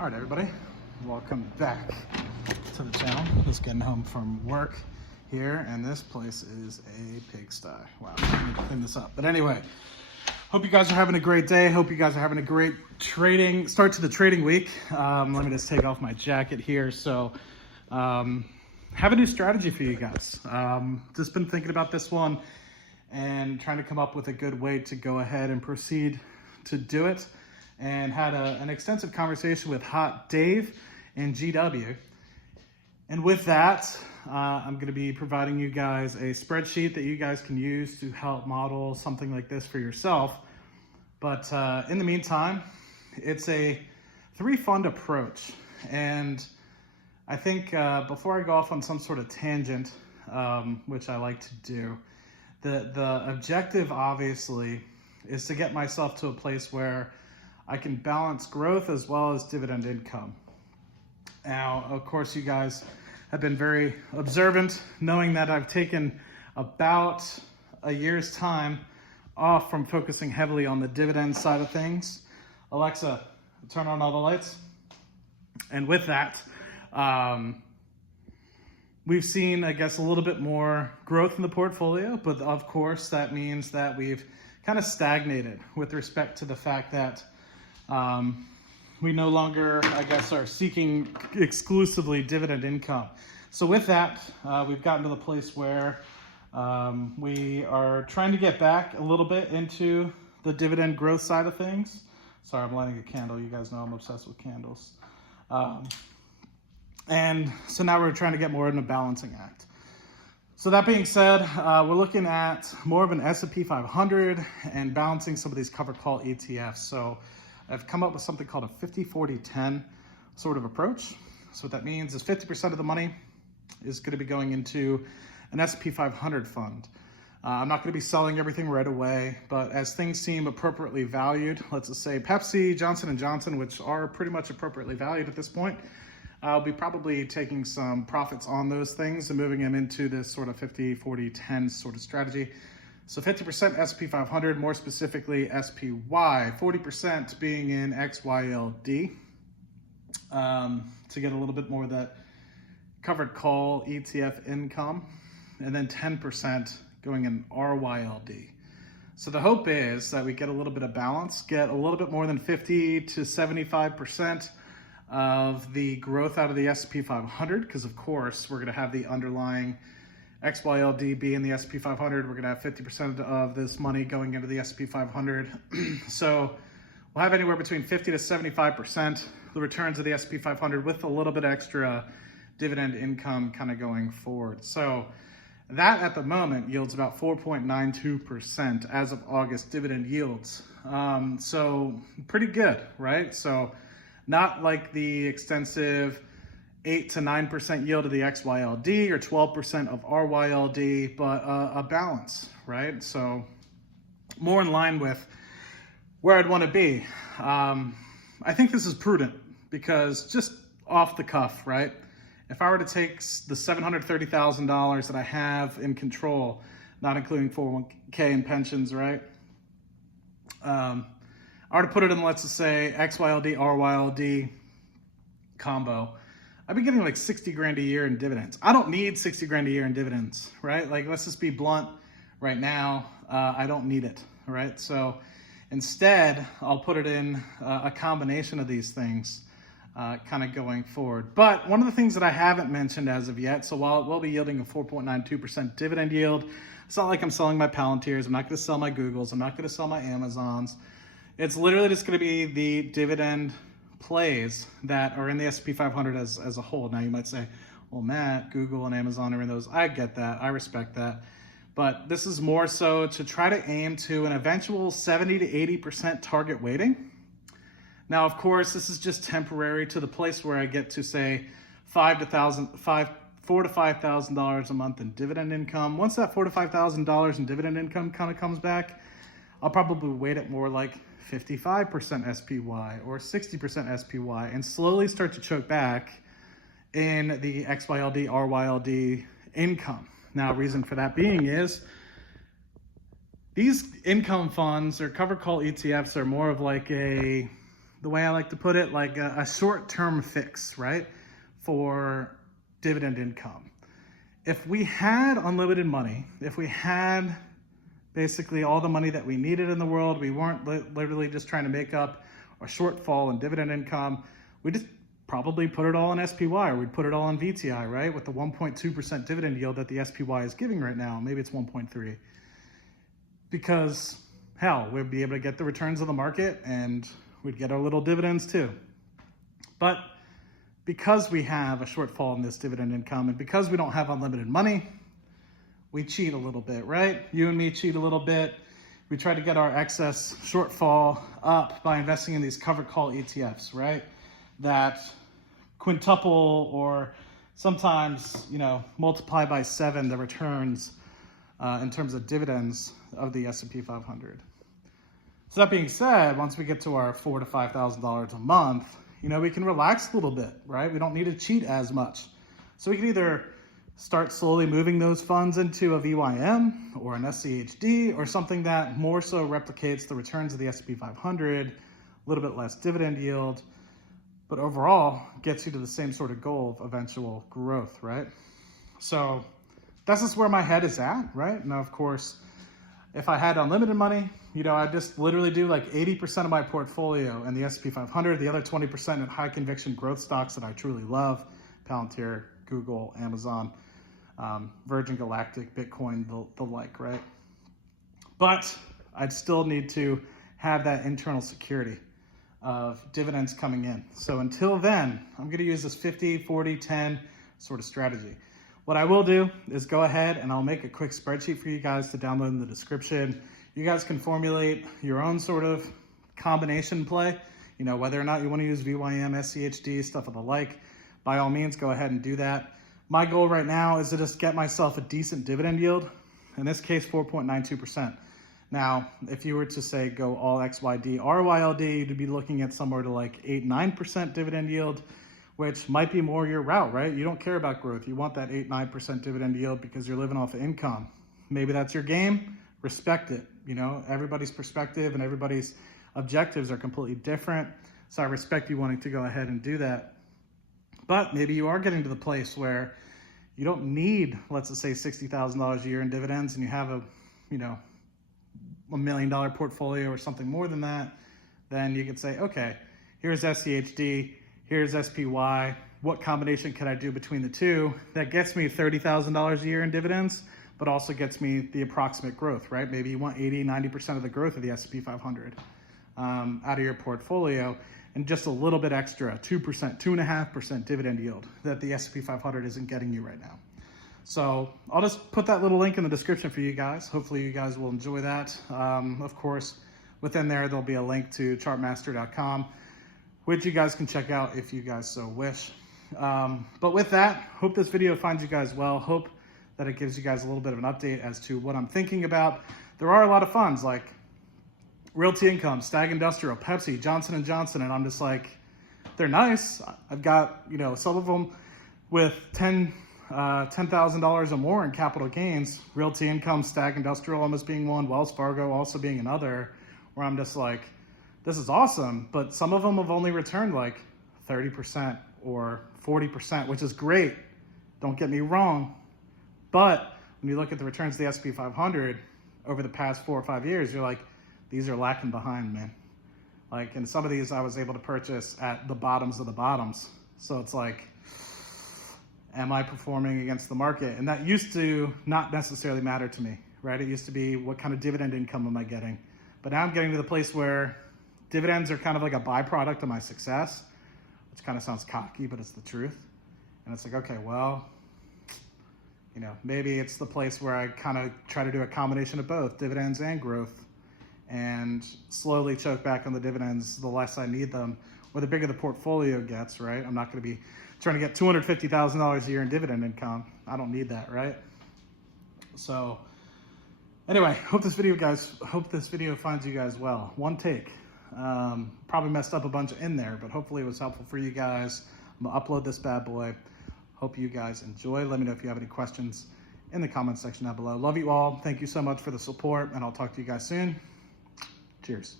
All right, everybody, welcome back to the channel. Just getting home from work here, and this place is a pigsty. Wow, I need to clean this up. But anyway, hope you guys are having a great day. Hope you guys are having a great start to the trading week. Let me just take off my jacket here. So, have a new strategy for you guys. Just been thinking about this one and trying to come up with a good way to go ahead and proceed to do it. And had an extensive conversation with Hot Dave and GW. And with that, I'm going to be providing you guys a spreadsheet that you guys can use to help model something like this for yourself. But in the meantime, it's a 3-fund approach. And I think before I go off on some sort of tangent, which I like to do, the objective obviously is to get myself to a place where I can balance growth as well as dividend income. Now, of course, you guys have been very observant, knowing that I've taken about a year's time off from focusing heavily on the dividend side of things. Alexa, turn on all the lights. And with that, we've seen, I guess, a little bit more growth in the portfolio, but of course, that means that we've kind of stagnated with respect to the fact that we no longer, I guess, are seeking exclusively dividend income. So with that, we've gotten to the place where we are trying to get back a little bit into the dividend growth side of things. Sorry, I'm lighting a candle. You guys know I'm obsessed with candles. And so now we're trying to get more in a balancing act. So that being said, we're looking at more of an S&P 500 and balancing some of these covered call ETFs. So I've come up with something called a 50-40-10 sort of approach. So what that means is 50% of the money is going to be going into an S&P 500 fund. I'm not going to be selling everything right away, but as things seem appropriately valued, let's just say Pepsi, Johnson & Johnson, which are pretty much appropriately valued at this point, I'll be probably taking some profits on those things and moving them into this sort of 50-40-10 sort of strategy. So 50% S&P 500, more specifically SPY, 40% being in XYLD to get a little bit more of that covered call ETF income, and then 10% going in RYLD. So the hope is that we get a little bit of balance, get a little bit more than 50 to 75% of the growth out of the S&P 500, because of course we're going to have the underlying XYLD be in the S&P 500. We're going to have 50% of this money going into the S&P 500. So we'll have anywhere between 50 to 75% the returns of the S&P 500 with a little bit extra dividend income kind of going forward. So that at the moment yields about 4.92% as of August dividend yields. So pretty good, right? So not like the extensive 8 to 9% yield of the XYLD or 12% of RYLD, but a balance, right? So more in line with where I'd want to be. I think this is prudent because just off the cuff, right? If I were to take the $730,000 that I have in control, not including 401k and pensions, right? I were to put it in, let's just say, XYLD, RYLD combo, I've been getting like 60 grand a year in dividends. I don't need 60 grand a year in dividends, right? Like, let's just be blunt right now. I don't need it, right? So instead, I'll put it in a combination of these things kind of going forward. But one of the things that I haven't mentioned as of yet, so while it will be yielding a 4.92% dividend yield, it's not like I'm selling my Palantirs. I'm not going to sell my Googles. I'm not going to sell my Amazons. It's literally just going to be the dividend plays that are in the S&P 500 as a whole. Now you might say, well, Matt, Google and Amazon are in those. I get that. I respect that. But this is more so to try to aim to an eventual 70 to 80% target weighting. Now, of course, this is just temporary to the place where I get to say $4,000 to $5,000 a month in dividend income. Once that $4,000 to $5,000 in dividend income kind of comes back, I'll probably weight it more like 55% SPY or 60% SPY and slowly start to choke back in the XYLD, RYLD income. Now, reason for that being is these income funds or covered call ETFs are more of like a the way I like to put it, like a short-term fix, right, for dividend income. If we had unlimited money, if we had basically all the money that we needed in the world, we weren't literally just trying to make up a shortfall in dividend income, we just probably put it all in SPY, or we'd put it all in VTI, right? With the 1.2% dividend yield that the SPY is giving right now, maybe it's 1.3. Because hell, we'd be able to get the returns of the market and we'd get our little dividends too. But because we have a shortfall in this dividend income and because we don't have unlimited money, we cheat a little bit, right? You and me cheat a little bit. We try to get our excess shortfall up by investing in these covered call ETFs, right? That quintuple or sometimes, multiply by 7 the returns in terms of dividends of the S&P 500. So that being said, once we get to our $4,000 to $5,000 a month, we can relax a little bit, right? We don't need to cheat as much. So we can either start slowly moving those funds into a VYM or an SCHD or something that more so replicates the returns of the S&P 500, a little bit less dividend yield, but overall gets you to the same sort of goal of eventual growth, right? So that's just where my head is at, right? Now, of course, if I had unlimited money, I'd just literally do like 80% of my portfolio in the S&P 500, the other 20% in high conviction growth stocks that I truly love, Palantir, Google, Amazon, Virgin Galactic, Bitcoin, the like, right? But I'd still need to have that internal security of dividends coming in. So until then, I'm going to use this 50, 40, 10 sort of strategy. What I will do is go ahead and I'll make a quick spreadsheet for you guys to download in the description. You guys can formulate your own sort of combination play, whether or not you want to use VYM, SCHD, stuff of the like. By all means, go ahead and do that. My goal right now is to just get myself a decent dividend yield. In this case, 4.92%. Now, if you were to say go all XYLD, RYLD, you'd be looking at somewhere to like 8-9% dividend yield, which might be more your route, right? You don't care about growth. You want that 8-9% dividend yield because you're living off of income. Maybe that's your game. Respect it. Everybody's perspective and everybody's objectives are completely different. So I respect you wanting to go ahead and do that. But maybe you are getting to the place where you don't need, let's just say $60,000 a year in dividends and you have a, $1 million portfolio or something more than that. Then you could say, okay, here's SCHD, here's SPY. What combination can I do between the two that gets me $30,000 a year in dividends, but also gets me the approximate growth, right? Maybe you want 80-90% of the growth of the S&P 500 out of your portfolio and just a little bit extra, 2%, 2.5% dividend yield that the S&P 500 isn't getting you right now. So I'll just put that little link in the description for you guys. Hopefully you guys will enjoy that. Of course, within there, there'll be a link to chartmaster.com, which you guys can check out if you guys so wish. But with that, hope this video finds you guys well. Hope that it gives you guys a little bit of an update as to what I'm thinking about. There are a lot of funds like Realty Income, Stag Industrial, Pepsi, Johnson & Johnson, and I'm just like, they're nice. I've got, some of them with $10,000 or more in capital gains. Realty Income, Stag Industrial almost being one, Wells Fargo also being another, where I'm just like, this is awesome, but some of them have only returned like 30% or 40%, which is great. Don't get me wrong. But when you look at the returns of the S&P 500 over the past 4 or 5 years, you're like, these are lacking behind, man. Like, and some of these I was able to purchase at the bottoms of the bottoms. So it's like, am I performing against the market? And that used to not necessarily matter to me, right? It used to be, what kind of dividend income am I getting? But now I'm getting to the place where dividends are kind of like a byproduct of my success, which kind of sounds cocky, but it's the truth. And it's like, okay, well, maybe it's the place where I kind of try to do a combination of both, dividends and growth, and slowly choke back on the dividends the less I need them, or the bigger the portfolio gets, right? I'm not going to be trying to get $250,000 a year in dividend income. I don't need that, right? So anyway, hope this video finds you guys well. One take. Probably messed up a bunch in there, but hopefully it was helpful for you guys. I'm gonna upload this bad boy. Hope you guys enjoy. Let me know if you have any questions in the comments section down below. Love you all. Thank you so much for the support, and I'll talk to you guys soon. Cheers.